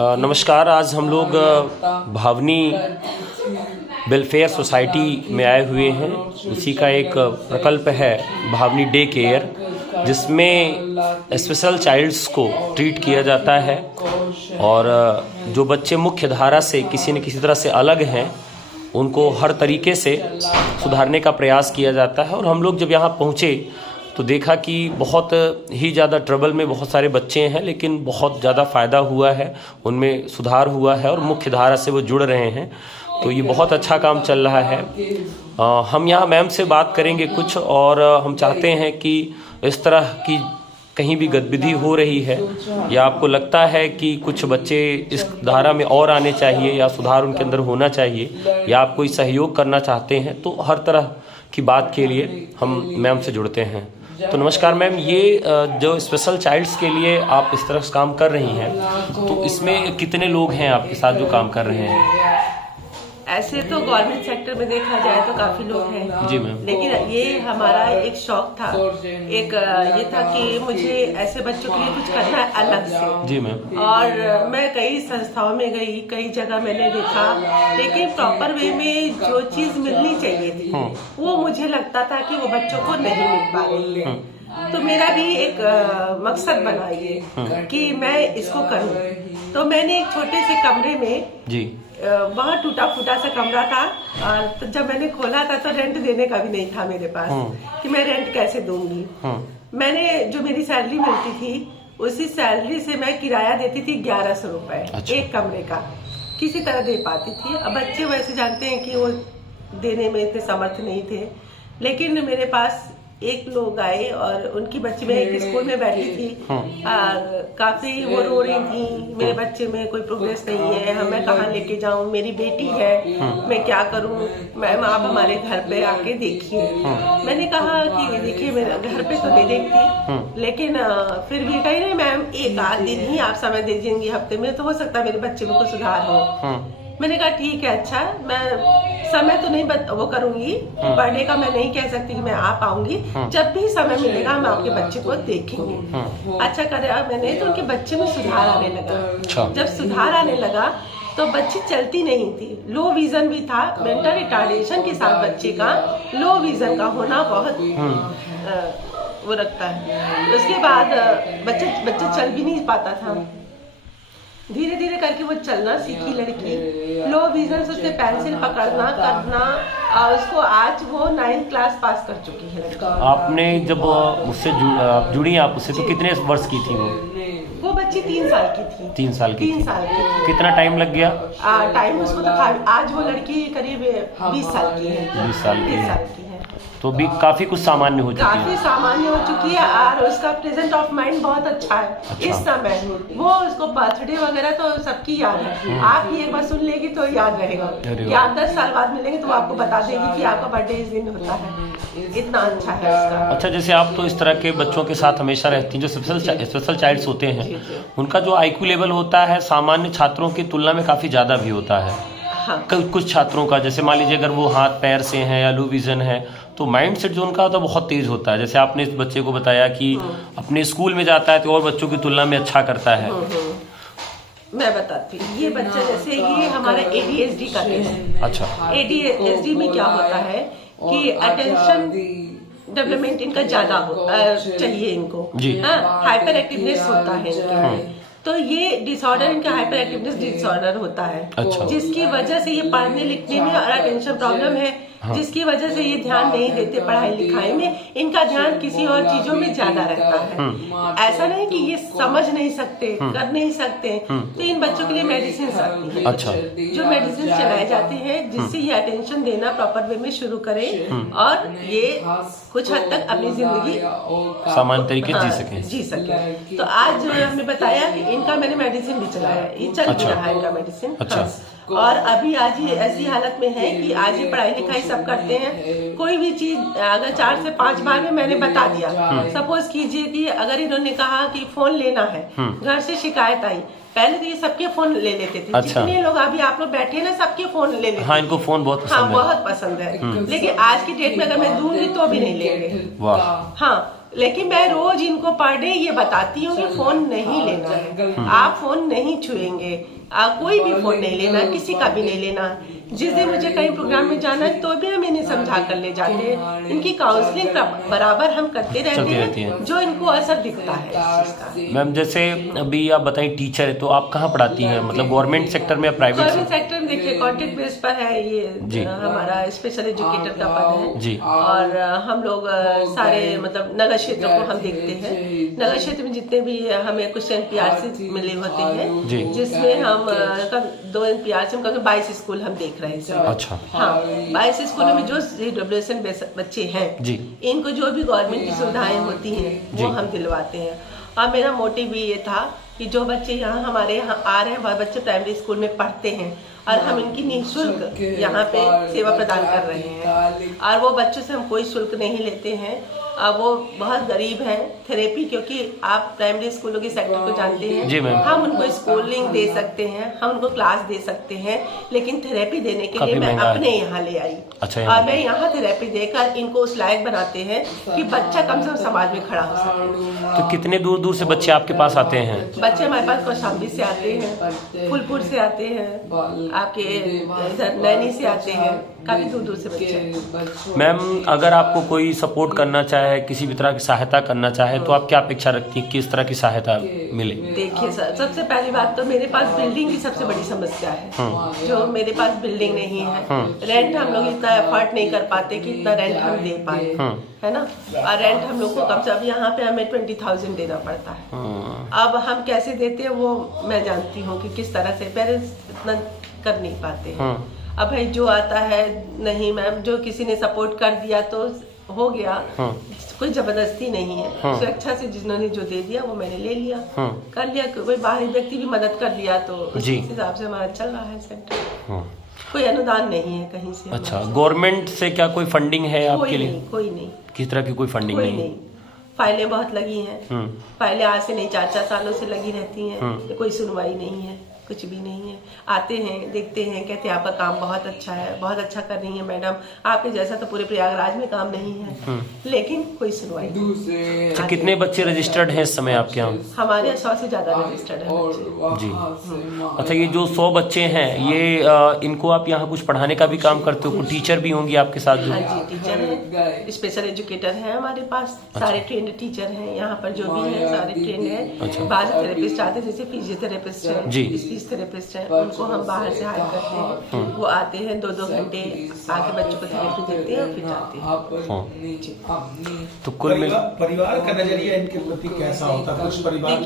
नमस्कार। आज हम लोग भावनी वेलफेयर सोसाइटी में आए हुए हैं। उसी का एक प्रकल्प है भावनी डे केयर, जिसमें स्पेशल चाइल्ड्स को ट्रीट किया जाता है और जो बच्चे मुख्य धारा से किसी न किसी तरह से अलग हैं उनको हर तरीके से सुधारने का प्रयास किया जाता है। और हम लोग जब यहाँ पहुँचे तो देखा कि बहुत ही ज़्यादा ट्रबल में बहुत सारे बच्चे हैं, लेकिन बहुत ज़्यादा फ़ायदा हुआ है, उनमें सुधार हुआ है और मुख्य धारा से वो जुड़ रहे हैं। तो ये बहुत अच्छा काम चल रहा है। हम यहाँ मैम से बात करेंगे कुछ, और हम चाहते हैं कि इस तरह की कहीं भी गतिविधि हो रही है या आपको लगता है कि कुछ बच्चे इस धारा में और आने चाहिए या सुधार उनके अंदर होना चाहिए या आप कोई सहयोग करना चाहते हैं, तो हर तरह की बात के लिए हम मैम से जुड़ते हैं। तो नमस्कार मैम, ये जो स्पेशल चाइल्ड्स के लिए आप इस तरह से काम कर रही हैं, तो इसमें कितने लोग हैं आपके साथ जो काम कर रहे हैं? ऐसे तो गवर्नमेंट सेक्टर में देखा जाए तो काफी लोग हैं जी मैम, लेकिन ये हमारा एक शौक था। एक ये था कि मुझे ऐसे बच्चों के लिए कुछ करना है अलग से। जी मैम। और मैं कई संस्थाओं में गई, कई जगह मैंने देखा, लेकिन प्रॉपर वे में जो चीज मिलनी चाहिए थी वो मुझे लगता था कि वो बच्चों को नहीं मिल पा रही है। तो मेरा भी एक मकसद बना ये कि मैं इसको करूं। तो मैंने एक छोटे से कमरे में जी, वहाँ टूटा फूटा सा कमरा था, और तो जब मैंने खोला था तो रेंट देने का भी नहीं था मेरे पास कि मैं रेंट कैसे दूंगी। मैंने जो मेरी सैलरी मिलती थी उसी सैलरी से मैं किराया देती थी 1100 रुपए। अच्छा। एक कमरे का किसी तरह दे पाती थी। अब बच्चे वैसे जानते हैं कि वो देने में इतने समर्थ नहीं थे, लेकिन मेरे पास एक लोग आए और उनकी बच्ची में एक स्कूल में बैठी थी, काफी वो रो रही थी, मेरे बच्चे में कोई प्रोग्रेस नहीं है, मैं कहाँ लेके जाऊँ, मेरी बेटी है, मैं क्या करूँ, मैम आप हमारे घर पे आके देखिए। मैंने कहा कि देखिए मेरे घर पे तो नहीं देखती, लेकिन फिर भी कही नहीं मैम, एक आध दिन ही आप समय दे देंगी हफ्ते में, तो हो सकता है मेरे बच्चे में कुछ सुधार हो। मैंने कहा ठीक है, अच्छा मैं समय तो नहीं वो करूंगी, पढ़ने का मैं नहीं कह सकती कि मैं आ पाऊंगी, जब भी समय मिलेगा हम आपके बच्चे को देखेंगे। अच्छा करा मैंने, तो उनके बच्चे में सुधार आने लगा। जब सुधार आने लगा तो बच्ची चलती नहीं थी, लो विजन भी था, मेंटल रिटार्डेशन के साथ बच्चे का लो विजन का होना बहुत वो रखता है। उसके बाद बच्चा चल भी नहीं पाता था। धीरे धीरे करके वो चलना सीखी लड़की, लो विजन से उसने पेंसिल पकड़ना करना, और उसको आज वो 9th क्लास पास कर चुकी है लड़की। आपने जब मुझसे जुड़ी आप उससे, तो कितने वर्ष की थी वो बच्ची 3 साल की थी। 3 साल की? 3 साल की। कितना टाइम लग गया? टाइम उसको तो आज वो लड़की करीब 20 साल की है। 20 साल की है, है। तो भी काफी कुछ सामान्य हो चुकी है। काफी सामान्य हो चुकी है, और उसका प्रेजेंट ऑफ माइंड बहुत अच्छा है। अच्छा। इस समय वो उसको बर्थडे वगैरह तो सबकी याद है, आप ही एक बार सुन लेगी तो याद रहेगा, या 10 साल बाद मिलेंगे तो आपको बता देगी कि आपका बर्थडे इस दिन होता है। इतना अच्छा है उसका। अच्छा, जैसे आप तो इस तरह के बच्चों के साथ हमेशा रहती हैं, जो स्पेशल चाइल्ड्स होते हैं, उनका जो IQ लेवल होता है सामान्य छात्रों की तुलना में काफी ज्यादा भी होता है। हाँ। कुछ छात्रों का, जैसे मान लीजिए अगर वो हाथ पैर से हैं या लो विजन है, तो माइंड सेट जो उनका होता है बहुत तेज होता है। जैसे आपने इस बच्चे को बताया कि अपने स्कूल में जाता है तो और बच्चों की तुलना में अच्छा करता है। मैं बताती हूँ, ये बच्चा जैसे ये हमारा ADHD का केस है। अच्छा। ADHD में क्या होता है कि अटेंशन डेवलपमेंट इनका ज्यादा चाहिए इनको, हाइपर एक्टिवनेस होता है इनके। तो ये डिसऑर्डर इनका हाइपर एक्टिवनेस डिसऑर्डर होता है। अच्छा। जिसकी वजह से ये पढ़ने लिखने में और अटेंशन प्रॉब्लम है, जिसकी वजह से ये ध्यान नहीं देते पढ़ाई लिखाई में, इनका ध्यान किसी और चीजों में ज्यादा रहता है। ऐसा नहीं कि ये समझ नहीं सकते, कर नहीं सकते, तो इन बच्चों के लिए मेडिसिन आती है। अच्छा। जो मेडिसिन चलाए जाते हैं जिससे ये अटेंशन देना प्रॉपर वे में शुरू करे और ये कुछ हद तक अपनी जिंदगी सामान्य तरीके जी सके। तो आज हमने बताया कि इनका मैंने मेडिसिन भी चलाया, ये चल भी रहा है इनका मेडिसिन। अच्छा। और अभी आज ये ऐसी हालत में है कि आज ये पढ़ाई लिखाई सब करते हैं। कोई भी चीज अगर 4 से 5 बार में मैंने बता दिया, सपोज कीजिए कि अगर इन्होंने कहा कि फोन लेना है, घर से शिकायत आई, पहले तो ये सबके फोन ले लेते थे। अच्छा। जितने लोग अभी आप लोग बैठे ना, सबके फोन ले लेते। हाँ, इनको फोन बहुत पसंद है। बहुत पसंद है, लेकिन आज की डेट में अगर मैं दूंगी तो भी नहीं लेंगे। वाह। हाँ, लेकिन मैं रोज इनको पर डे ये बताती हूँ कि फोन नहीं लेना है, आप फोन नहीं छुएंगे, कोई भी फोन नहीं लेना, किसी का भी नहीं लेना। जिस दिन मुझे कहीं प्रोग्राम में जाना है तो भी हम इन्हें समझा कर ले जाते हैं। इनकी काउंसलिंग बराबर हम करते रहते हैं जो इनको असर दिखता है इस चीज का। मैम जैसे अभी आप बताएं टीचर है तो आप कहाँ पढ़ाती हैं, मतलब गवर्नमेंट सेक्टर में या प्राइवेट गवर्नमेंट सेक्टर में? देखिए कॉन्ट्रैक्ट बेस पर है ये, हमारा स्पेशल एजुकेटर का पद है जी। और हम लोग सारे मतलब नगर क्षेत्र को हम देखते हैं। नगर क्षेत्र में जितने भी हमें कुछ NPRC मिले होते हैं जिसमें हम 2 NPRC में 22 स्कूल हम देख रहे हैं। अच्छा। हाँ, 22 स्कूलों में जो रिडब्ल्यूएशन बच्चे हैं जी, इनको जो भी गवर्नमेंट की सुविधाएं होती हैं वो हम दिलवाते हैं। और मेरा मोटिव भी ये था कि जो बच्चे यहाँ हमारे यहाँ आ रहे हैं वह बच्चे प्राइमरी स्कूल में पढ़ते हैं और हम इनकी निःशुल्क यहाँ पे सेवा प्रदान कर रहे हैं और वो बच्चों से हम कोई शुल्क नहीं लेते हैं। वो बहुत गरीब हैं। थेरेपी, क्योंकि आप प्राइमरी स्कूलों के सेक्टर को जानते हैं, हम उनको स्कूलिंग दे सकते हैं, हम उनको क्लास दे सकते हैं, लेकिन थेरेपी देने के लिए मैं अपने यहाँ ले आई। अच्छा, और मैं यहाँ थेरेपी देकर इनको उस लायक बनाते हैं कि बच्चा कम से कम समाज में खड़ा हो सके। तो कितने दूर दूर से बच्चे आपके पास आते हैं? बच्चे हमारे पास कौशाम्बी से आते हैं, फूलपुर से आते हैं, आपके इधर नैनी से आते हैं, काफी दूर दूर से बच्चे। मैम अगर आपको कोई सपोर्ट करना चाहे, किसी भी तरह की सहायता करना चाहे तो आप क्या अपेक्षा रखती हैं, किस तरह की सहायता मिले? देखिए सर, सबसे पहली बात तो मेरे पास बिल्डिंग की सबसे बड़ी समस्या है। जो मेरे पास बिल्डिंग नहीं है, रेंट हम लोग इतना एफर्ट नहीं कर पाते कि इतना रेंट हम दे पाए, है ना। और रेंट हम लोग को कम से कम यहाँ पे हमें 20,000 देना पड़ता है। अब हम कैसे देते हैं वो मैं जानती हूँ कि किस तरह से पेरेंट्स इतना कर नहीं पाते हैं। अब भाई जो आता है, नहीं मैम जो किसी ने सपोर्ट कर दिया तो हो गया, कोई जबरदस्ती नहीं है। स्वेच्छा से जिन्होंने जो दे दिया वो मैंने ले लिया, कर लिया। कोई बाहरी व्यक्ति भी मदद कर दिया तो उस हिसाब से हमारा चल रहा है सेंटर। कोई अनुदान नहीं है कहीं से। अच्छा, गवर्नमेंट से क्या कोई फंडिंग है आपके लिए? कोई नहीं। किस तरह की कोई फंडिंग नहीं? फाइलें बहुत लगी हैं, फाइलें आज से नहीं 4-4 सालों से लगी रहती हैं, कोई सुनवाई नहीं है, कुछ भी नहीं है। आते हैं, देखते हैं, कहते हैं आपका काम बहुत अच्छा है, बहुत अच्छा कर रही है मैडम, आपके जैसा तो पूरे प्रयागराज में काम नहीं है, लेकिन कोई सुनवाई नहीं। अच्छा, कितने बच्चे रजिस्टर्ड हैं इस समय आपके यहाँ? हमारे 100 से ज्यादा रजिस्टर्ड है बच्चे जी। अच्छा, ये जो 100 बच्चे हैं ये इनको आप यहाँ कुछ पढ़ाने का भी काम करते हो? कुछ टीचर भी होंगी आपके साथ? हाँ जी, टीचर है, स्पेशल एजुकेटर है हमारे पास। सारे ट्रेंड टीचर हैं यहाँ पर, जो भी है सारे ट्रेंड है। बाद थेरेपिस्ट आते हैं, जैसे फिजियोथेरेपिस्ट है जी, थेरेपिस्ट है, उनको हम बाहर से हायर करते हैं। वो आते हैं 2-2 घंटे आके बच्चों को थेरेपी देते हैं और फिर जाते हैं। तो कुल मिला परिवार का नजरिया इनके प्रति कैसा होता है? कुछ परिवार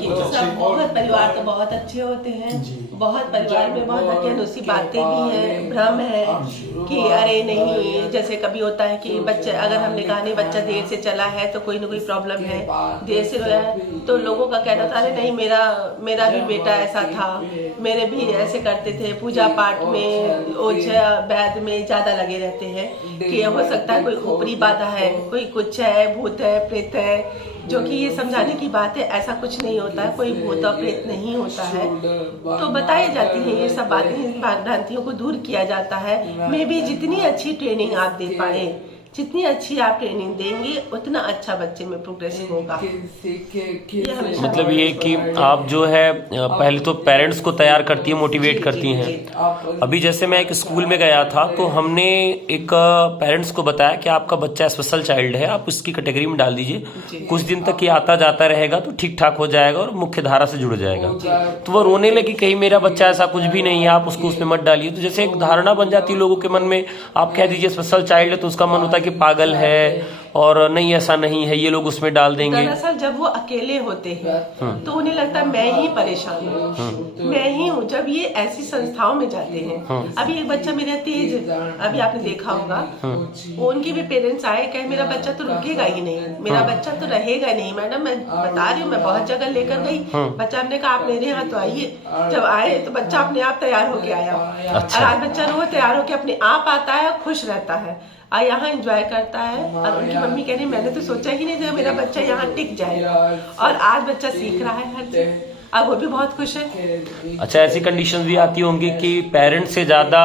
बहुत परिवार तो बहुत अच्छे होते हैं, बहुत परिवार में बहुत अनूसी बातें भी हैं, भ्रम है कि अरे नहीं, जैसे कभी होता है कि बच्चे, अगर हमने कहा नहीं बच्चा देर से चला है तो कोई ना कोई प्रॉब्लम है, देर से रोया है, तो लोगों का कहना था अरे नहीं मेरा भी बेटा ऐसा था, मेरे भी ऐसे करते थे। पूजा पाठ में ओझा वैद्य में ज्यादा लगे रहते हैं कि हो सकता है कोई ऊपरी बाधा है, कोई कुछ है, भूत है, प्रेत है, जो कि ये समझाने की बात है। ऐसा कुछ नहीं होता है, कोई भूत और प्रेत नहीं होता है। तो बताई जाती है ये सब बातें, इन भ्रांतियों को दूर किया जाता है। मे भी जितनी अच्छी ट्रेनिंग आप दे पाए, जितनी अच्छी आप ट्रेनिंग देंगे उतना अच्छा बच्चे में प्रोग्रेसिव होगा। मतलब ये कि आप जो है पहले तो पेरेंट्स को तैयार करती है, मोटिवेट करती हैं। अभी जैसे मैं एक स्कूल में गया था तो हमने एक पेरेंट्स को बताया कि आपका बच्चा स्पेशल चाइल्ड है, आप उसकी कैटेगरी में डाल दीजिए, कुछ दिन तक ये आता जाता रहेगा तो ठीक ठाक हो जाएगा और मुख्य धारा से जुड़ जाएगा। तो वो रोने लगी, कहीं मेरा बच्चा ऐसा कुछ भी नहीं है, आप उसको उसमें मत डालिए। तो जैसे एक धारणा बन जाती है लोगों के मन में, आप कह दीजिए स्पेशल चाइल्ड है तो उसका मन होता है कि पागल है और नहीं ऐसा नहीं है, ये लोग उसमें डाल देंगे। दरअसल जब वो अकेले होते हैं तो उन्हें लगता है मैं ही परेशान हूँ, मैं ही हूँ। जब ये ऐसी संस्थाओं में जाते हैं, अभी एक बच्चा मेरा तेज, अभी आपने देखा होगा, उनके भी पेरेंट्स आए, कहे मेरा बच्चा तो रुकेगा ही नहीं, मेरा बच्चा तो रहेगा नहीं मैडम, मैं बता रही हूँ, मैं बहुत जगह लेकर गई। बच्चा ने कहा आप मेरे यहाँ तो आइए। जब आए तो बच्चा अपने आप तैयार होके आया। और आज बच्चा रोज तैयार होके अपने आप आता है, खुश रहता है और यहाँ एंजॉय करता है। और उनकी मम्मी कह रही मैंने तो सोचा ही नहीं था मेरा बच्चा यहाँ टिक जाएगा, और आज बच्चा सीख रहा है हर चीज, अब वो भी बहुत खुश है। अच्छा, ऐसी कंडीशन भी आती होंगी कि पेरेंट्स से ज्यादा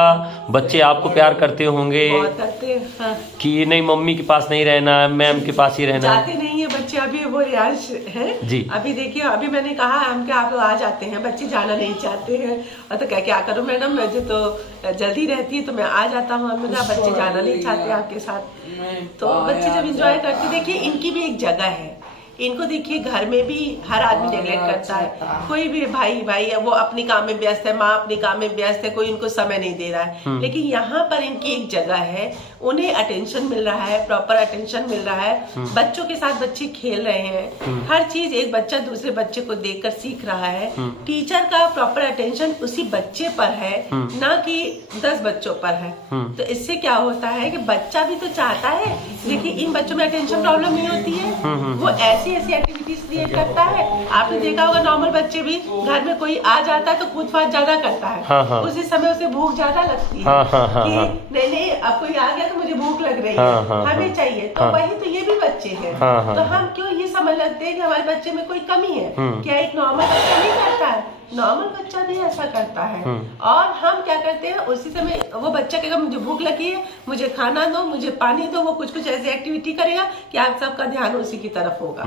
बच्चे आपको प्यार करते होंगे? बहुत करते हैं, हाँ। कि नहीं मम्मी के पास नहीं रहना, मैम के पास ही रहना। जाते नहीं है बच्चे अभी वो रियांश है जी। अभी देखिए, अभी मैंने कहा हम क्या आप लोग आ जाते हैं, बच्चे जाना नहीं चाहते हैं, और तो क्या करूं मैडम, मुझे तो जल्दी रहती है तो मैं आ जाता हूँ। हमने कहा बच्चे जाना नहीं चाहते आपके साथ, तो बच्चे जब इंजॉय करते, देखिए इनकी भी एक जगह है, इनको देखिए घर में भी हर आदमी नेगलेक्ट करता है, कोई भी भाई है वो अपनी काम में व्यस्त है, माँ अपनी काम में व्यस्त है, कोई इनको समय नहीं दे रहा है। लेकिन यहाँ पर इनकी एक जगह है, उन्हें अटेंशन मिल रहा है, प्रॉपर अटेंशन मिल रहा है, बच्चों के साथ बच्चे खेल रहे हैं, हर चीज एक बच्चा दूसरे बच्चे को देखकर सीख रहा है। टीचर का प्रॉपर अटेंशन उसी बच्चे पर है, ना कि 10 बच्चों पर है। तो इससे क्या होता है कि बच्चा भी तो चाहता है, देखिए इन बच्चों में अटेंशन प्रॉब्लम नहीं होती है, वो ऐसी एक्टिविटीज क्रिएट करता है। आपने देखा होगा नॉर्मल बच्चे भी घर में कोई आ जाता है तो कूद फाद ज्यादा करता है, हाँ। उसी समय उसे भूख ज्यादा लगती है, हाँ। कि नहीं अब कोई आ गया तो मुझे भूख लग रही है, हमें चाहिए, तो वही तो ये भी बच्चे हैं। तो हम क्यों ये समझ लगते हैं कि हमारे बच्चे में कोई कमी है? क्या एक नॉर्मल बच्चा नहीं करता है? नॉर्मल बच्चा भी ऐसा करता है। और हम क्या करते हैं, उसी समय वो बच्चा कहेगा मुझे भूख लगी है, मुझे खाना दो, मुझे पानी दो, वो कुछ ऐसी एक्टिविटी करेगा कि आप सबका ध्यान उसी की तरफ होगा।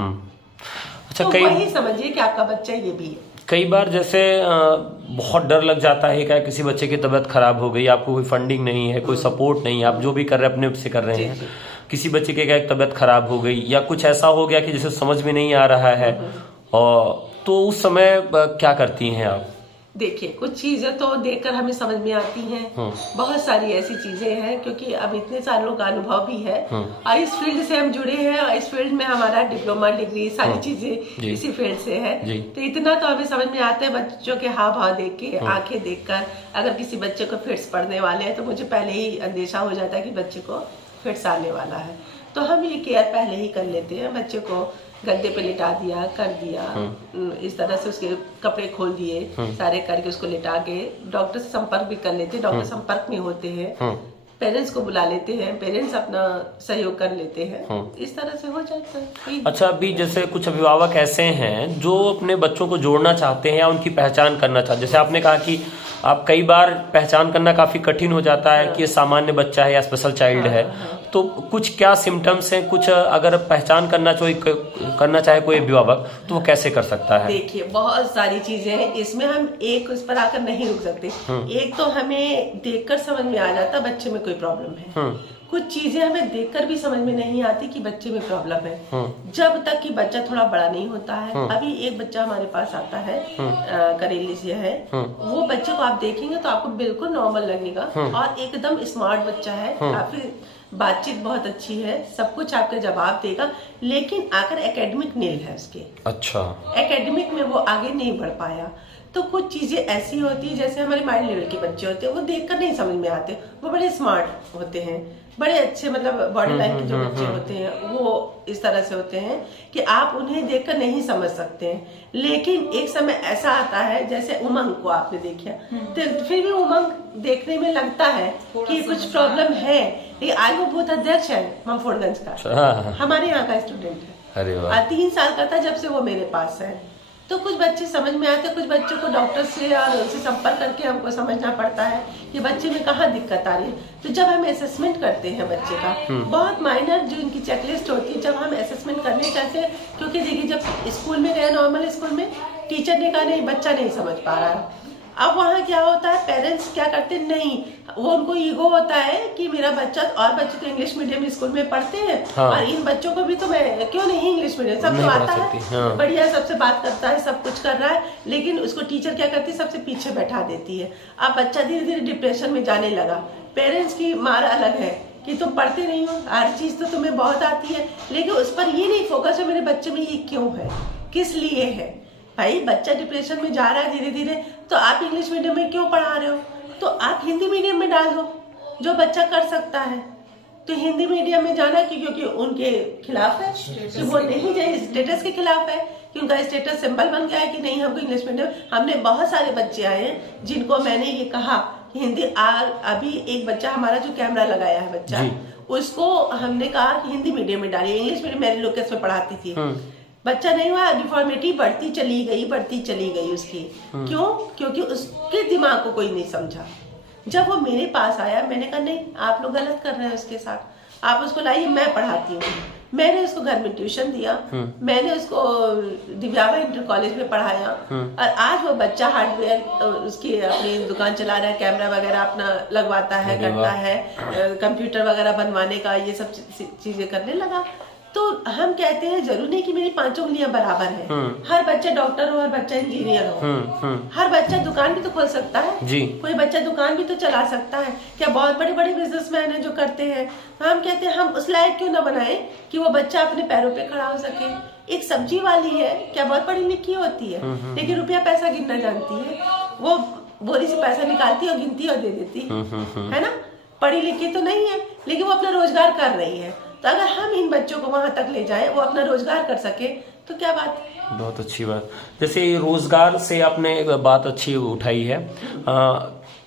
अच्छा, तो वही समझिए कि आपका बच्चा ये भी है। कई बार जैसे बहुत डर लग जाता है, क्या किसी बच्चे की तबीयत खराब हो गई, आपको कोई फंडिंग नहीं है, कोई सपोर्ट नहीं है, आप जो भी कर रहे हैं अपने से कर रहे हैं, किसी बच्चे की क्या तबीयत खराब हो गई या कुछ ऐसा हो गया कि जिसे समझ में नहीं आ रहा है, और तो उस समय क्या करती हैं आप? देखिए कुछ चीजें तो देखकर हमें समझ में आती हैं, बहुत सारी ऐसी चीजें हैं, क्योंकि अब इतने सारे लोग का अनुभव भी है और इस फील्ड से हम जुड़े हैं, और इस फील्ड में हमारा डिप्लोमा डिग्री सारी चीजें इसी फील्ड से है। तो इतना तो हमें समझ में आता है, बच्चों के हाव भाव देख के, आंखें देखकर, अगर किसी बच्चे को फिट्स पड़ने वाले हैं तो मुझे पहले ही अंदेशा हो जाता है कि बच्चे को फिट्स आने वाला है, तो हम ये केयर पहले ही कर लेते हैं। बच्चे को गद्दे पे लिटा दिया, कर दिया, इस तरह से उसके कपड़े खोल दिए, सारे करके उसको लिटा के डॉक्टर से संपर्क भी कर लेते हैं, डॉक्टर संपर्क में होते हैं, पेरेंट्स को बुला लेते हैं, पेरेंट्स अपना सहयोग कर लेते हैं, इस तरह से हो जाता है। अच्छा, अभी जैसे कुछ अभिभावक ऐसे हैं जो अपने बच्चों को जोड़ना चाहते हैं या उनकी पहचान करना चाहते हैं, जैसे आपने कहा कि आप कई बार पहचान करना काफी कठिन हो जाता है कि ये सामान्य बच्चा है या स्पेशल चाइल्ड है, तो कुछ क्या सिम्टम्स हैं, कुछ अगर पहचान करना चाहे कोई अभिभावक तो वो कैसे कर सकता है? देखिए बहुत सारी चीजें हैं, इसमें हम एक उस पर आकर नहीं रुक सकते। एक तो हमें देखकर समझ में आ जाता बच्चे में कोई प्रॉब्लम है, कुछ चीजें हमें देखकर भी समझ में नहीं आती कि बच्चे में प्रॉब्लम है, जब तक कि बच्चा थोड़ा बड़ा नहीं होता है। अभी एक बच्चा हमारे पास आता है, करेली से है, वो बच्चे को आप देखेंगे तो आपको बिल्कुल नॉर्मल लगेगा और एकदम स्मार्ट बच्चा है, काफी बातचीत बहुत अच्छी है, सब कुछ आपका जवाब देगा, लेकिन आकर एकेडमिक नील है उसके। अच्छा, एकेडमिक में वो आगे नहीं बढ़ पाया। तो कुछ चीजें ऐसी होती है, जैसे हमारे माइंड लेवल के बच्चे होते हैं, वो देखकर नहीं समझ में आते, वो बड़े स्मार्ट होते हैं, बड़े अच्छे, मतलब बॉडी लाइन के जो बच्चे होते हैं वो इस तरह से होते हैं कि आप उन्हें देखकर नहीं समझ सकते हैं। लेकिन एक समय ऐसा आता है, जैसे उमंग को आपने देखा, तो फिर भी उमंग देखने में लगता है कि कुछ प्रॉब्लम है, लेकिन आज वो बूथ अध्यक्ष है ममफोड़गंज का, हमारे यहाँ का स्टूडेंट है। अरे वाह। 3 साल का था जब से वो मेरे पास है। तो कुछ बच्चे समझ में आते, कुछ बच्चों को डॉक्टर से और उनसे संपर्क करके हमको समझना पड़ता है कि बच्चे में कहाँ दिक्कत आ रही है। तो जब हम असेसमेंट करते हैं बच्चे का, बहुत माइनर जो इनकी चेकलिस्ट होती है, जब हम असेसमेंट करने चाहते हैं, क्योंकि देखिए जब स्कूल में गए, नॉर्मल स्कूल में, टीचर ने कहा नहीं बच्चा नहीं समझ पा रहा है। अब वहाँ क्या होता है, पेरेंट्स क्या करते हैं, नहीं, वो उनको ईगो होता है कि मेरा बच्चा, और बच्चे तो इंग्लिश मीडियम स्कूल में पढ़ते हैं, और इन बच्चों को भी तो मैं क्यों नहीं इंग्लिश मीडियम, सब तो आता है, बढ़िया, सबसे बात करता है, सब कुछ कर रहा है, लेकिन उसको टीचर क्या करती है, सबसे पीछे बैठा देती है। अब बच्चा धीरे धीरे डिप्रेशन में जाने लगा। पेरेंट्स की मार अलग है कि तुम पढ़ते नहीं हो, हर चीज तो तुम्हें बहुत आती है, लेकिन उस पर ये नहीं फोकस है मेरे बच्चे में ये क्यों है, किस लिए है। भाई बच्चा डिप्रेशन में जा रहा है धीरे धीरे, तो आप इंग्लिश मीडियम में क्यों पढ़ा रहे हो, तो आप हिंदी मीडियम में डाल दो, जो बच्चा कर सकता है। तो हिंदी मीडियम में जाना क्योंकि उनके खिलाफ है, कि वो नहीं जाए, स्टेटस के खिलाफ है, कि उनका स्टेटस सिंबल बन गया है कि नहीं हमको इंग्लिश मीडियम। हमने बहुत सारे बच्चे आए हैं जिनको मैंने ये कहा कि हिंदी, अभी एक बच्चा हमारा जो कैमरा लगाया है बच्चा, उसको हमने कहा कि हिंदी मीडियम में डालिए, इंग्लिश मीडियम मैरी लोकेस में पढ़ाती थी, बच्चा नहीं हुआ, डिफॉर्मिटी बढ़ती चली गई उसकी। क्यों? क्योंकि उसके दिमाग को कोई नहीं समझा। जब वो मेरे पास आया, मैंने कहा नहीं आप लोग गलत कर रहे हैं उसके साथ, आप उसको लाइए, मैं पढ़ाती हूँ। मैंने उसको घर में ट्यूशन दिया, मैंने उसको दिव्यावा इंटर कॉलेज में पढ़ाया, और आज वो बच्चा हार्डवेयर उसकी अपनी दुकान चला रहा है, कैमरा वगैरह अपना लगवाता है, करता है, कंप्यूटर वगैरह बनवाने का ये सब चीजें करने लगा। तो हम कहते हैं जरूर नहीं कि मेरी 5 उंगलियां बराबर है, हर बच्चा डॉक्टर हो, हर बच्चा इंजीनियर हो, हर बच्चा दुकान भी तो खोल सकता है जी। कोई बच्चा दुकान भी तो चला सकता है। क्या बहुत बड़े बड़े बिजनेसमैन हैं जो करते हैं। हम कहते हैं हम उस लायक क्यों ना बनाए कि वो बच्चा अपने पैरों पे खड़ा हो सके। एक सब्जी वाली है, क्या बहुत पढ़ी लिखी होती है, लेकिन रुपया पैसा गिनना जानती है, वो बोरी से पैसा निकालती और गिनती और दे देती है ना। पढ़ी लिखी तो नहीं है, लेकिन वो अपना रोजगार कर रही है। तो अगर हम इन बच्चों को वहां तक ले जाएं, वो अपना रोजगार कर सके, तो क्या बात है। बहुत अच्छी बात। जैसे रोजगार से आपने एक बात अच्छी उठाई है,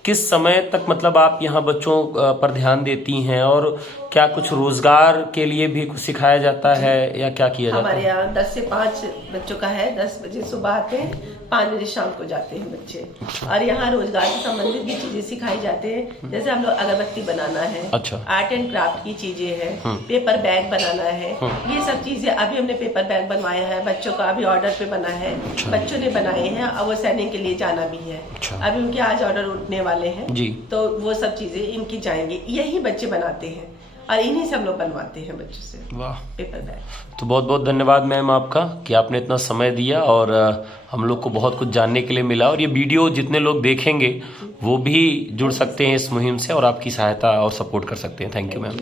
किस समय तक मतलब आप यहाँ बच्चों पर ध्यान देती हैं, और क्या कुछ रोजगार के लिए भी कुछ सिखाया जाता है या क्या किया जाता है? हमारे यहाँ 10 से 5 बच्चों का है। 10 बजे सुबह आते हैं, 5 बजे शाम को जाते हैं बच्चे। और यहाँ रोजगार से संबंधित भी चीजें सिखाई जाते हैं, जैसे हम लोग अगरबत्ती बनाना है, अच्छा, आर्ट एंड क्राफ्ट की चीजें हैं, पेपर बैग बनाना है, ये सब चीजें। अभी हमने पेपर बैग बनवाया है बच्चों का, अभी ऑर्डर पे बना है, बच्चों ने बनाए हैं, अब वो सेलिंग के लिए जाना भी है। अभी उनके आज ऑर्डर उठने वाले हैं जी, तो वो सब चीजें इनकी जाएंगी। यही बच्चे बनाते हैं और इन्हीं से हम लोग बनवाते हैं बच्चों से वाह पेपर बैग। तो बहुत बहुत धन्यवाद मैम आपका कि आपने इतना समय दिया, और हम लोग को बहुत कुछ जानने के लिए मिला। और ये वीडियो जितने लोग देखेंगे वो भी जुड़ सकते हैं इस मुहिम से और आपकी सहायता और सपोर्ट कर सकते हैं। Thank you ma'am.